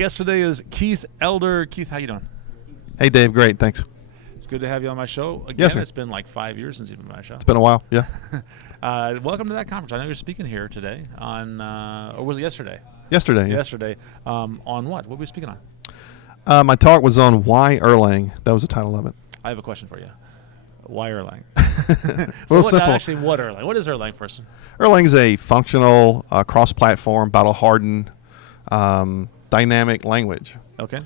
guest today is Keith Elder. Keith, how you doing? Hey, Dave. Great. Thanks. It's good to have you on my show again. Yes, sir. It's been like 5 years since you've been on my show. It's been a while. Yeah. Welcome to that conference. I know you're speaking here today on, or was it yesterday? Yesterday. Yeah. Yesterday. On what? What were we speaking on? My talk was on why Erlang. That was the title of it. I have a question for you. Why Erlang? Well, what, simple. actually, what Erlang? What is Erlang first? Erlang is a functional, cross-platform, battle-hardened, dynamic language. Okay.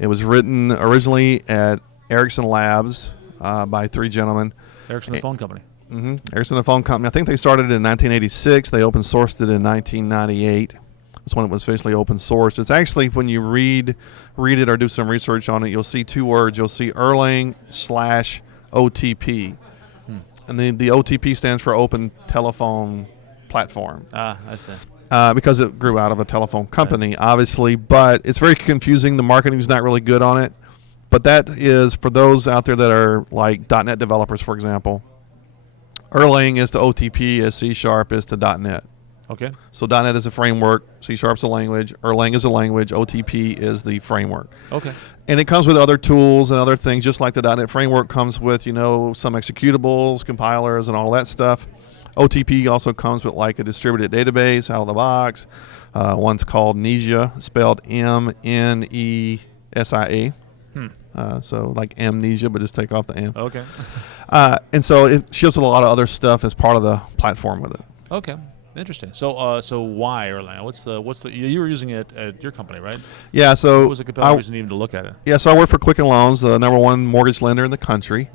It was written originally at Ericsson Labs by three gentlemen. Ericsson, the phone company. Mm-hmm. Ericsson, the phone company. I think they started it in 1986. They open sourced it in 1998. That's when it was officially open source. It's actually, when you read it or do some research on it, you'll see two words. You'll see Erlang/OTP. And the OTP stands for Open Telephone Platform. I see. Because it grew out of a telephone company, obviously. But it's very confusing. The marketing's not really good on it. But that is for those out there that are like .NET developers, for example. Erlang is to OTP as C# is to .NET. Okay. So .NET is a framework, C# is a language, Erlang is a language, OTP is the framework. Okay. And it comes with other tools and other things, just like the .NET framework comes with, some executables, compilers, and all that stuff. OTP also comes with like a distributed database out of the box. One's called Nesia, spelled Mnesia. So like amnesia, but just take off the M. Okay. And so it ships with a lot of other stuff as part of the platform with it. Okay. Interesting. So why Erlang? What's the you were using it at your company, right? Yeah. So what was the compelling reason even to look at it? Yeah. So I work for Quicken Loans, the number one mortgage lender in the country,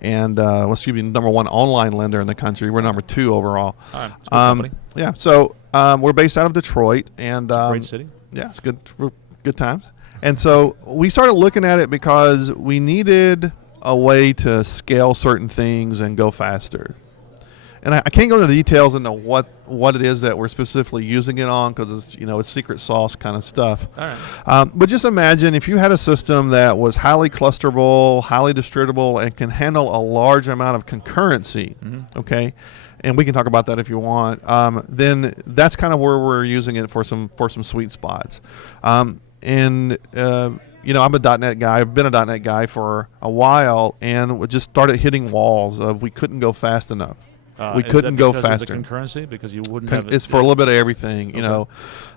and number one online lender in the country. We're number two overall. All right. It's a good company. Yeah. So we're based out of Detroit, and It's a great city. Yeah, it's good times. And so we started looking at it because we needed a way to scale certain things and go faster. And I can't go into details into what it is that we're specifically using it on, because it's secret sauce kind of stuff. All right. But just imagine if you had a system that was highly clusterable, highly distributable, and can handle a large amount of concurrency. Okay, and we can talk about that if you want. Then that's kind of where we're using it for some sweet spots. I'm a .NET guy. I've been a .NET guy for a while, and we just started hitting walls of we couldn't go fast enough. We couldn't go faster. Of the concurrency, because you wouldn't have it. It's for a little bit of everything, just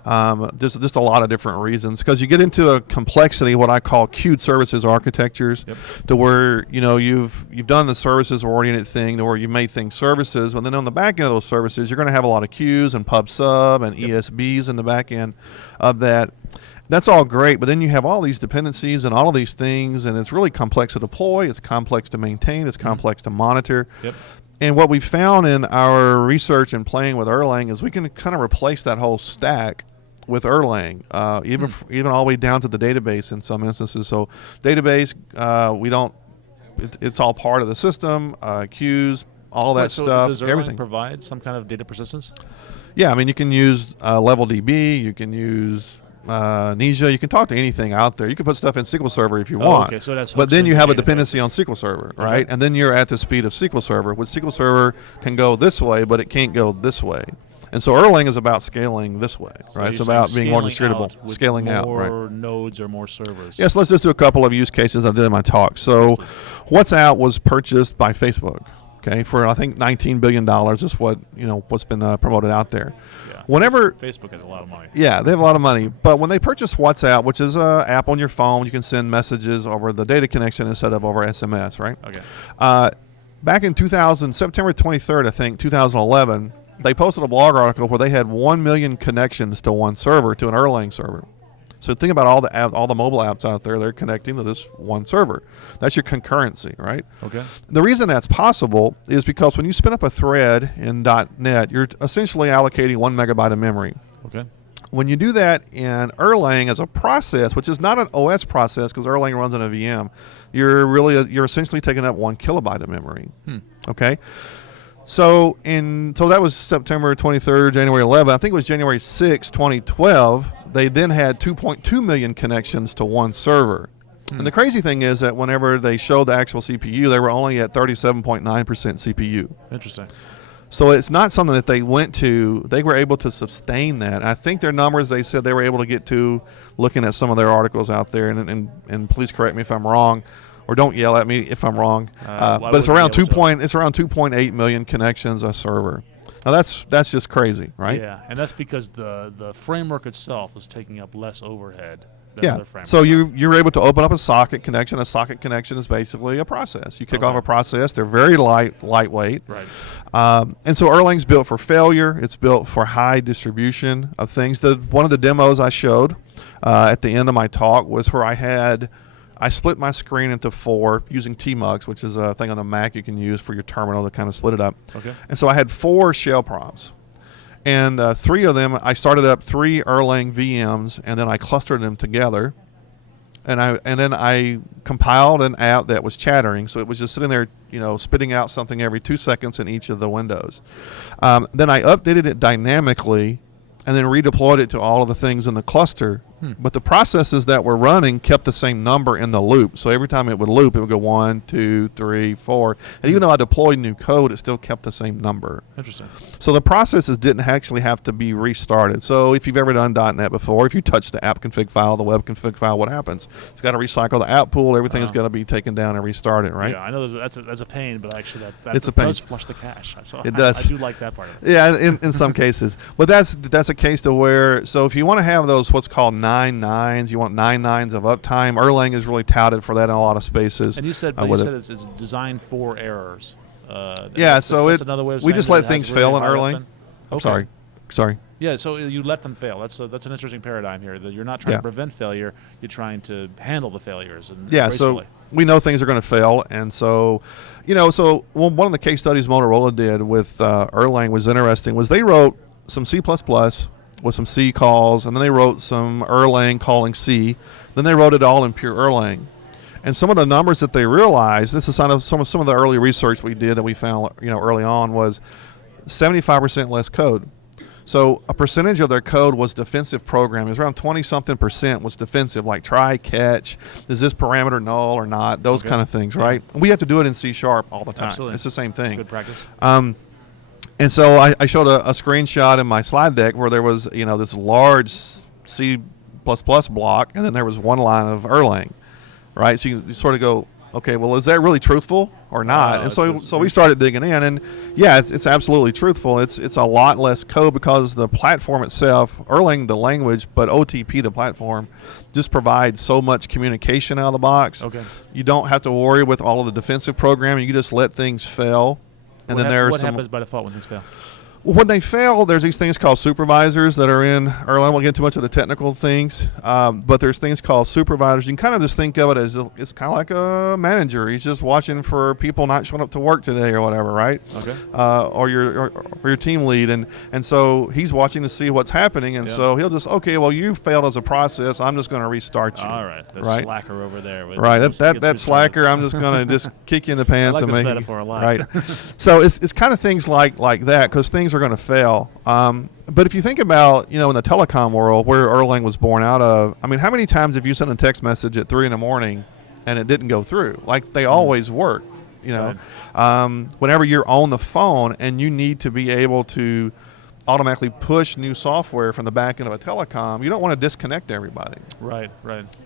a lot of different reasons. Because you get into a complexity, what I call queued services architectures, to where you've done the services oriented thing, to where you made things services, and then on the back end of those services, you're going to have a lot of queues and pub sub and ESBs in the back end of that. That's all great, but then you have all these dependencies and all of these things, and it's really complex to deploy. It's complex to maintain. It's complex to monitor. Yep. And what we found in our research and playing with Erlang is we can kind of replace that whole stack with Erlang, even all the way down to the database in some instances. So database, it's all part of the system, queues, all that stuff, does Erlang everything. provide some kind of data persistence? Yeah, I mean, you can use Level DB, you can use Nesia, you can talk to anything out there. You can put stuff in SQL Server if you want. Okay, so that's but then you have a dependency databases. on SQL Server, right? And then you're at the speed of SQL Server, which SQL Server can go this way, but it can't go this way. And so Erlang is about scaling this way, right? It's about being more distributable, scaling out, right? More nodes or more servers. Yes, let's just do a couple of use cases I did in my talk. So WhatsApp was purchased by Facebook, okay, for I think $19 billion is what's been promoted out there. Whenever Facebook has a lot of money. Yeah, they have a lot of money. But when they purchase WhatsApp, which is an app on your phone, you can send messages over the data connection instead of over SMS, right? Okay. Back in September 23rd, I think, 2011, they posted a blog article where they had 1 million connections to one server, to an Erlang server. So think about all the mobile apps out there. They're connecting to this one server. That's your concurrency, right? Okay. The reason that's possible is because when you spin up a thread in .NET, you're essentially allocating 1 megabyte of memory. Okay. When you do that in Erlang as a process, which is not an OS process because Erlang runs on a VM, you're essentially taking up 1 kilobyte of memory. Okay. So that was September 23rd, January 11th. I think it was January 6, 2012. They then had 2.2 million connections to one server. And the crazy thing is that whenever they showed the actual CPU, they were only at 37.9% CPU. Interesting. So it's not something that they went to. They were able to sustain that. And I think their numbers, they said they were able to get to, looking at some of their articles out there, and please correct me if I'm wrong, or don't yell at me if I'm wrong. But it's around 2.8 million connections a server. Now that's just crazy, right? Yeah, and that's because the framework itself is taking up less overhead than other frameworks. So you're able to open up a socket connection. A socket connection is basically a process. You kick off a process. They're very lightweight. Right. And so Erlang's built for failure. It's built for high distribution of things. One of the demos I showed at the end of my talk was where I split my screen into 4 using tmux, which is a thing on the Mac you can use for your terminal to kind of split it up. Okay. And so I had 4 shell prompts. And 3 of them, I started up 3 Erlang VMs, and then I clustered them together. And then I compiled an app that was chattering, so it was just sitting there, spitting out something every 2 seconds in each of the windows. Then I updated it dynamically, and then redeployed it to all of the things in the cluster. But the processes that were running kept the same number in the loop. So every time it would loop, it would go 1, 2, 3, 4. And even though I deployed new code, it still kept the same number. Interesting. So the processes didn't actually have to be restarted. So if you've ever done .NET before, if you touch the app config file, the web config file, what happens? It's got to recycle the app pool. Everything is going to be taken down and restarted, right? Yeah, I know that's a pain, but actually that it's a pain. Does flush the cache. It does. I do like that part of it. Yeah, in some cases. But that's a case to where, so if you want to have those what's called 9 nines, you want 9 nines of uptime. Erlang is really touted for that in a lot of spaces. And you said, it's designed for errors. So that's another way of we saying just that let it things has really fail in high Erlang. uptime? Sorry. Yeah, so you let them fail. That's an interesting paradigm here. That you're not trying to prevent failure. You're trying to handle the failures. And So we know things are going to fail, and so, one of the case studies Motorola did with Erlang was interesting. Was they wrote some C++ with some C calls, and then they wrote some Erlang calling C. Then they wrote it all in pure Erlang. And some of the numbers that they realized, this is some of the early research we did that we found early on, was 75% less code. So a percentage of their code was defensive programming. It was around 20-something% was defensive, like try, catch, is this parameter null or not, those kind of things, right? And we have to do it in C# all the time. Absolutely. It's the same thing. It's good practice. And so I showed a screenshot in my slide deck where there was, this large C++ block, and then there was one line of Erlang, right? So you sort of go, okay, well, is that really truthful or not? And so we started digging in, and yeah, it's absolutely truthful. It's a lot less code because the platform itself, Erlang the language, but OTP the platform, just provides so much communication out of the box. Okay. You don't have to worry with all of the defensive programming. You just let things fail. And what happens by default when things fail? Well, when they fail, there's these things called supervisors that are in Erlang. I won't get too much of the technical things, but there's things called supervisors. You can kind of just think of it as it's kind of like a manager. He's just watching for people not showing up to work today or whatever, right? Okay. Or your team lead, and so he's watching to see what's happening, and so he'll just, okay, well, you failed as a process. I'm just going to restart you. All right, that slacker over there. Right, that slacker. I'm just going to just kick you in the pants I like and this make metaphor a lot. Right. So it's kind of things like that, because things are going to fail. But if you think about, in the telecom world where Erlang was born out of, I mean, how many times have you sent a text message at 3 a.m. and it didn't go through? Like, they always work, Right. Whenever you're on the phone and you need to be able to automatically push new software from the back end of a telecom, you don't want to disconnect everybody. Right.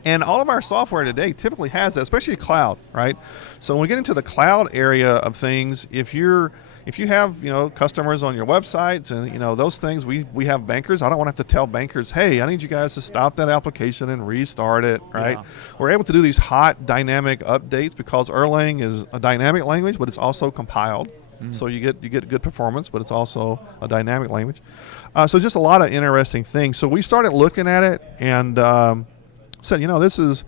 And all of our software today typically has that, especially cloud, right? So when we get into the cloud area of things, if you have, customers on your websites and, those things, we have bankers. I don't want to have to tell bankers, hey, I need you guys to stop that application and restart it, right? Yeah. We're able to do these hot dynamic updates because Erlang is a dynamic language, but it's also compiled. So you get good performance, but it's also a dynamic language. So just a lot of interesting things. So we started looking at it and said, this is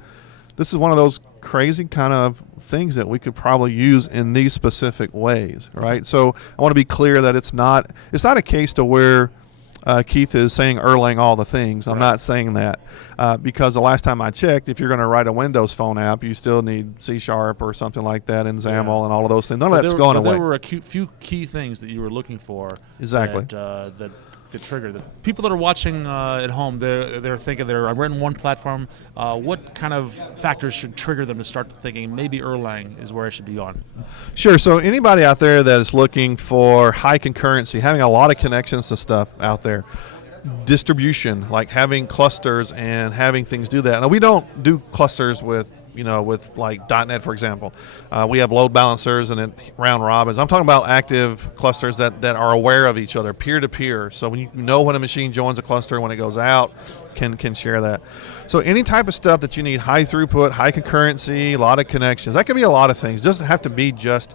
one of those crazy kind of things that we could probably use in these specific ways, right? So I want to be clear that it's not a case to where Keith is saying Erlang all the things. I'm not saying that because the last time I checked, if you're going to write a Windows Phone app, you still need C# or something like that and XAML and all of those things. None of that's going away. There were a few key things that you were looking for. Exactly. That the trigger? The people that are watching at home, they're thinking I'm running one platform. What kind of factors should trigger them to start thinking maybe Erlang is where I should be on? Sure. So anybody out there that is looking for high concurrency, having a lot of connections to stuff out there, distribution, like having clusters and having things do that. Now, we don't do clusters with like .NET, for example. We have load balancers and then round robins. I'm talking about active clusters that are aware of each other, peer-to-peer. So when you know when a machine joins a cluster, when it goes out, can share that. So any type of stuff that you need high throughput, high concurrency, a lot of connections, that could be a lot of things. It doesn't have to be just,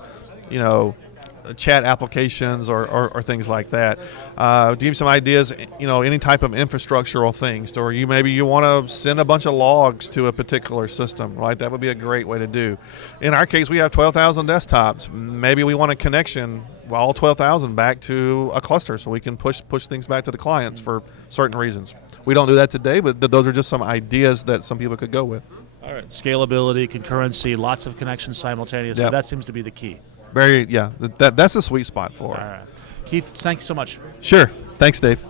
chat applications or things like that. To give you some ideas, any type of infrastructural things, or maybe you want to send a bunch of logs to a particular system, right? That would be a great way to do. In our case, we have 12,000 desktops. Maybe we want a connection, all 12,000 back to a cluster so we can push things back to the clients for certain reasons. We don't do that today, but those are just some ideas that some people could go with. All right, scalability, concurrency, lots of connections simultaneously. Yep. That seems to be the key. That's a sweet spot for it. All right. Keith, thank you so much. Sure. Thanks, Dave.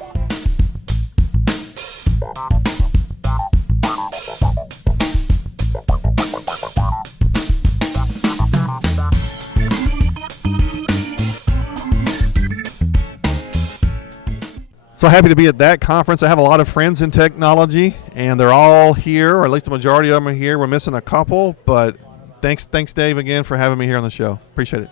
So happy to be at that conference. I have a lot of friends in technology, and they're all here, or at least the majority of them are here. We're missing a couple, but thanks, Dave, again for having me here on the show. Appreciate it.